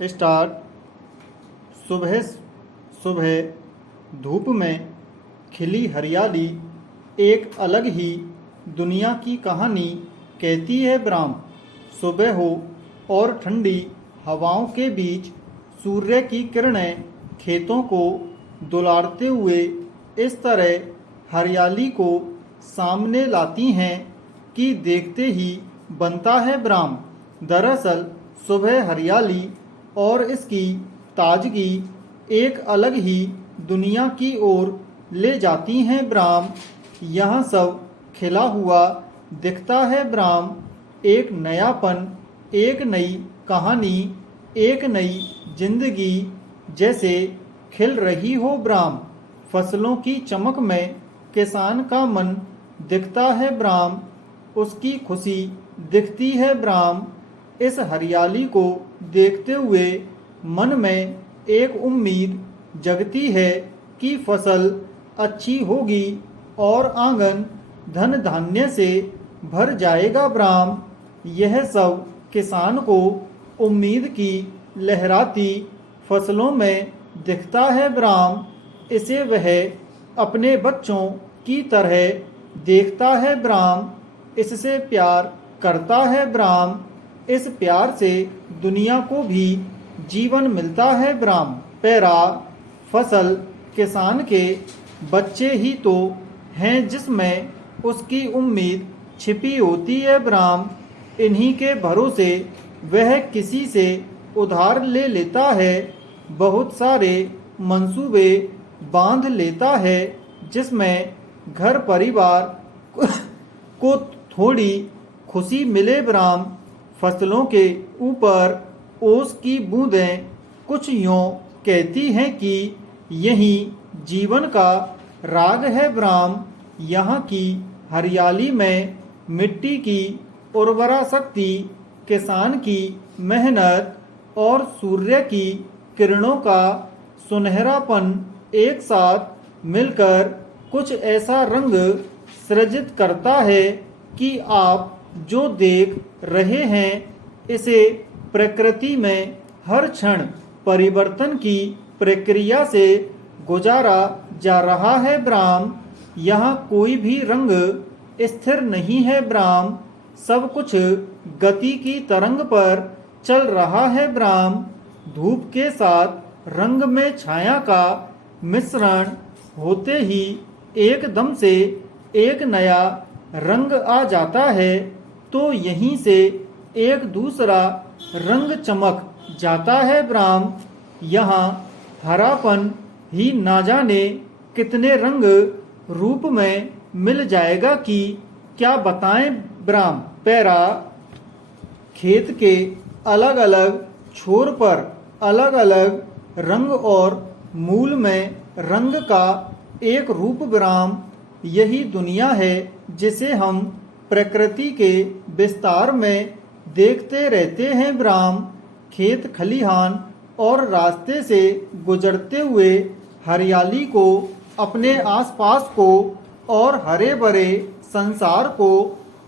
Start. सुबह सुबह धूप में खिली हरियाली एक अलग ही दुनिया की कहानी कहती है ब्राह्म। सुबह हो और ठंडी हवाओं के बीच सूर्य की किरणें खेतों को दुलारते हुए इस तरह हरियाली को सामने लाती हैं कि देखते ही बनता है ब्राह्म। दरअसल सुबह हरियाली और इसकी ताजगी एक अलग ही दुनिया की ओर ले जाती हैं ब्राह्म। यहाँ सब खिला हुआ दिखता है ब्राह्म। एक नयापन, एक नई कहानी, एक नई जिंदगी जैसे खिल रही हो ब्राह्म। फसलों की चमक में किसान का मन दिखता है ब्राह्म, उसकी खुशी दिखती है ब्राह्म। इस हरियाली को देखते हुए मन में एक उम्मीद जगती है कि फसल अच्छी होगी और आंगन धन धान्य से भर जाएगा ब्राह्म। यह सब किसान को उम्मीद की लहराती फसलों में दिखता है ब्राह्म। इसे वह अपने बच्चों की तरह देखता है ब्राह्म, इससे प्यार करता है ब्राह्म। इस प्यार से दुनिया को भी जीवन मिलता है ब्राह्म। पैरा फसल किसान के बच्चे ही तो हैं जिसमें उसकी उम्मीद छिपी होती है ब्राह्म। इन्हीं के भरोसे वह किसी से उधार ले लेता है, बहुत सारे मंसूबे बांध लेता है जिसमें घर परिवार को थोड़ी खुशी मिले ब्राह्म। फसलों के ऊपर ओस की बूंदें कुछ यूं कहती हैं कि यही जीवन का राग है ब्राह्म। यहाँ की हरियाली में मिट्टी की उर्वरा शक्ति, किसान की मेहनत और सूर्य की किरणों का सुनहरापन एक साथ मिलकर कुछ ऐसा रंग सृजित करता है कि आप जो देख रहे हैं इसे प्रकृति में हर क्षण परिवर्तन की प्रक्रिया से गुजारा जा रहा है ब्राह्म। यहाँ कोई भी रंग स्थिर नहीं है ब्राह्म, सब कुछ गति की तरंग पर चल रहा है ब्राह्म। धूप के साथ रंग में छाया का मिश्रण होते ही एकदम से एक नया रंग आ जाता है, तो यहीं से एक दूसरा रंग चमक जाता है ब्राह्म। यहाँ हरापन ही ना जाने कितने रंग रूप में मिल जाएगा कि क्या बताएं ब्राह्म। पैरा खेत के अलग अलग छोर पर अलग अलग रंग और मूल में रंग का एक रूप ब्राह्म। यही दुनिया है जिसे हम प्रकृति के विस्तार में देखते रहते हैं ब्राह्म। खेत खलिहान और रास्ते से गुजरते हुए हरियाली को, अपने आसपास को और हरे भरे संसार को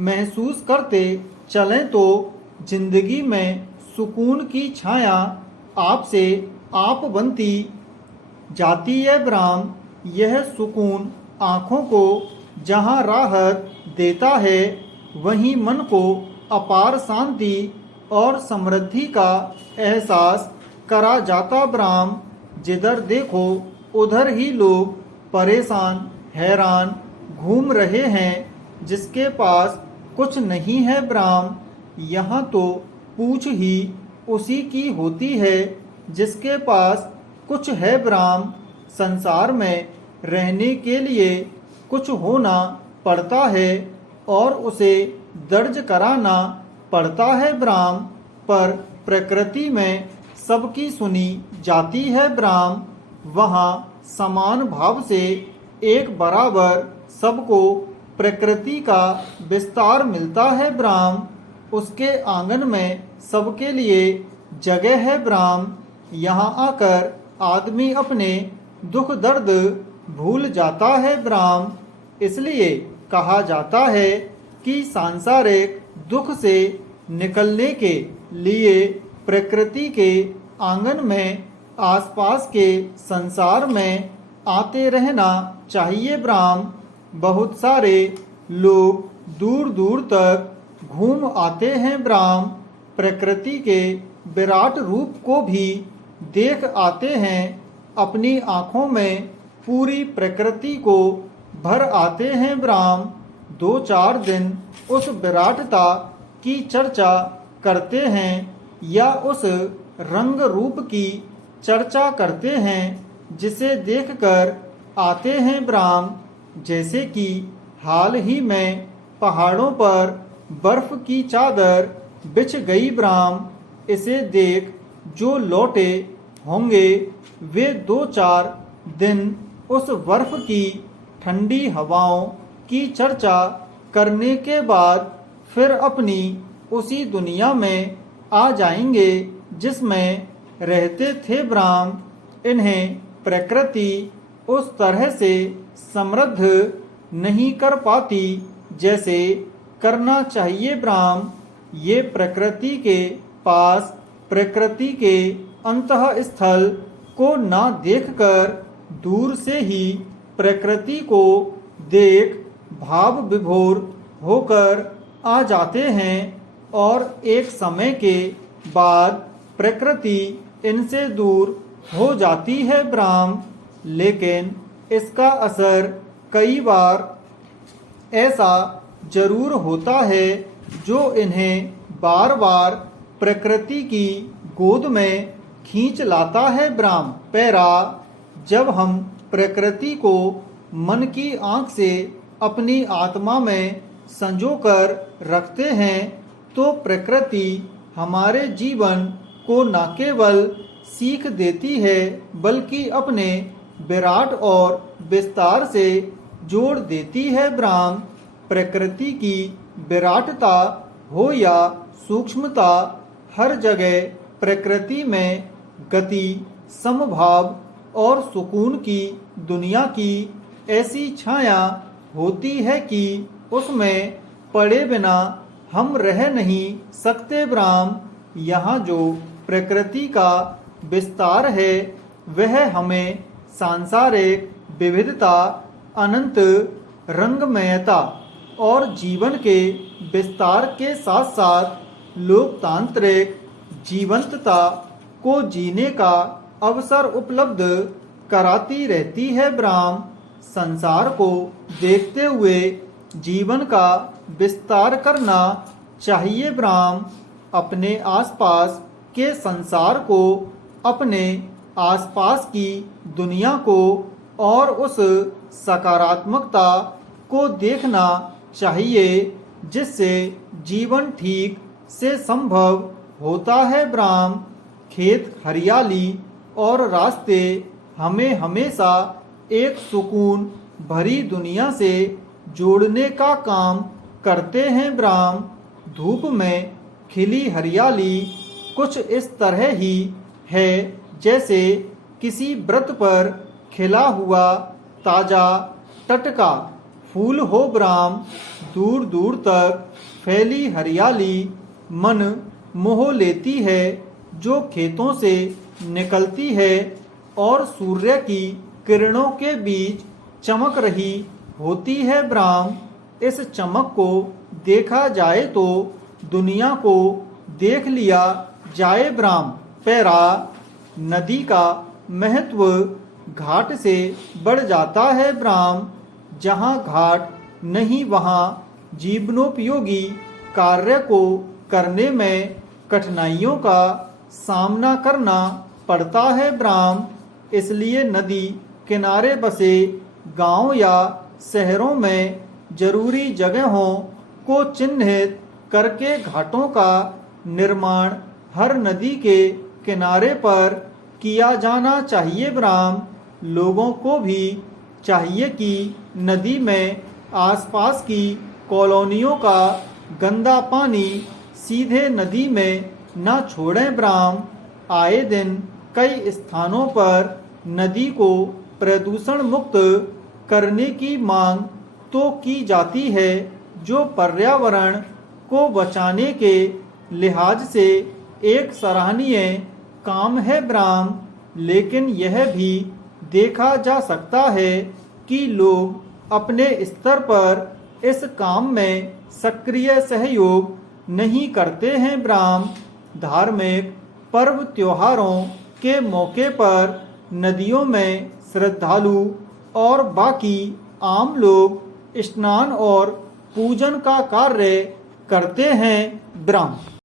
महसूस करते चलें तो जिंदगी में सुकून की छाया आपसे आप बनती जाती है ब्राह्म। यह सुकून आँखों को जहाँ राहत देता है वहीं मन को अपार शांति और समृद्धि का एहसास करा जाता ब्राह्म। जिधर देखो उधर ही लोग परेशान हैरान घूम रहे हैं, जिसके पास कुछ नहीं है ब्राह्म। यहाँ तो पूछ ही उसी की होती है जिसके पास कुछ है ब्राह्म। संसार में रहने के लिए कुछ होना पड़ता है और उसे दर्ज कराना पड़ता है ब्राह्म। पर प्रकृति में सबकी सुनी जाती है ब्राह्म। वहाँ समान भाव से एक बराबर सबको प्रकृति का विस्तार मिलता है ब्राह्म। उसके आंगन में सबके लिए जगह है ब्राह्म। यहाँ आकर आदमी अपने दुख दर्द भूल जाता है ब्राह्म। इसलिए कहा जाता है कि सांसारिक दुख से निकलने के लिए प्रकृति के आंगन में, आसपास के संसार में आते रहना चाहिए ब्राह्म। बहुत सारे लोग दूर दूर तक घूम आते हैं ब्राह्म। प्रकृति के विराट रूप को भी देख आते हैं। अपनी आँखों में पूरी प्रकृति को भर आते हैं ब्राह्म। 2-4 दिन उस विराटता की चर्चा करते हैं या उस रंग रूप की चर्चा करते हैं जिसे देखकर आते हैं ब्राह्म। जैसे कि हाल ही में पहाड़ों पर बर्फ की चादर बिछ गई ब्राह्म। इसे देख जो लौटे होंगे वे 2-4 दिन उस बर्फ की ठंडी हवाओं की चर्चा करने के बाद फिर अपनी उसी दुनिया में आ जाएंगे जिसमें रहते थे ब्राह्म। इन्हें प्रकृति उस तरह से समृद्ध नहीं कर पाती जैसे करना चाहिए ब्राह्म। ये प्रकृति के पास प्रकृति के अंतःस्थल को ना देखकर दूर से ही प्रकृति को देख भाव विभोर होकर आ जाते हैं और एक समय के बाद प्रकृति इनसे दूर हो जाती है ब्राह्म। लेकिन इसका असर कई बार ऐसा जरूर होता है जो इन्हें बार बार प्रकृति की गोद में खींच लाता है ब्राह्म। पैरा, जब हम प्रकृति को मन की आँख से अपनी आत्मा में संजोकर रखते हैं तो प्रकृति हमारे जीवन को न केवल सीख देती है बल्कि अपने विराट और विस्तार से जोड़ देती है ब्राह्म। प्रकृति की विराटता हो या सूक्ष्मता, हर जगह प्रकृति में गति, समभाव और सुकून की दुनिया की ऐसी छाया होती है कि उसमें पड़े बिना हम रह नहीं सकते ब्राह्म। यहाँ जो प्रकृति का विस्तार है वह हमें सांसारिक विविधता, अनंत रंगमयता और जीवन के विस्तार के साथ साथ लोकतांत्रिक जीवंतता को जीने का अवसर उपलब्ध कराती रहती है ब्राह्म। संसार को देखते हुए जीवन का विस्तार करना चाहिए ब्राह्म। अपने आसपास के संसार को, अपने आसपास की दुनिया को और उस सकारात्मकता को देखना चाहिए जिससे जीवन ठीक से संभव होता है ब्राह्म। खेत, हरियाली और रास्ते हमें हमेशा एक सुकून भरी दुनिया से जोड़ने का काम करते हैं ब्राह्म। धूप में खिली हरियाली कुछ इस तरह ही है जैसे किसी व्रत पर खिला हुआ ताजा टटका फूल हो ब्राह्म। दूर दूर तक फैली हरियाली मन मोह लेती है जो खेतों से निकलती है और सूर्य की किरणों के बीच चमक रही होती है ब्राह्म। इस चमक को देखा जाए तो दुनिया को देख लिया जाए ब्राह्म। पैरा, नदी का महत्व घाट से बढ़ जाता है ब्राह्म। जहाँ घाट नहीं वहाँ जीवनोपयोगी कार्य को करने में कठिनाइयों का सामना करना पड़ता है ब्राह्म। इसलिए नदी किनारे बसे गांव या शहरों में जरूरी जगहों को चिन्हित करके घाटों का निर्माण हर नदी के किनारे पर किया जाना चाहिए ब्राह्म। लोगों को भी चाहिए कि नदी में आसपास की कॉलोनियों का गंदा पानी सीधे नदी में न छोड़ें ब्राह्म। आए दिन कई स्थानों पर नदी को प्रदूषण मुक्त करने की मांग तो की जाती है जो पर्यावरण को बचाने के लिहाज से एक सराहनीय काम है ब्राह्म, लेकिन यह भी देखा जा सकता है कि लोग अपने स्तर पर इस काम में सक्रिय सहयोग नहीं करते हैं। ब्राह्म धार्मिक पर्व त्योहारों के मौके पर नदियों में श्रद्धालु और बाकी आम लोग स्नान और पूजन का कार्य करते हैं। ब्राह्म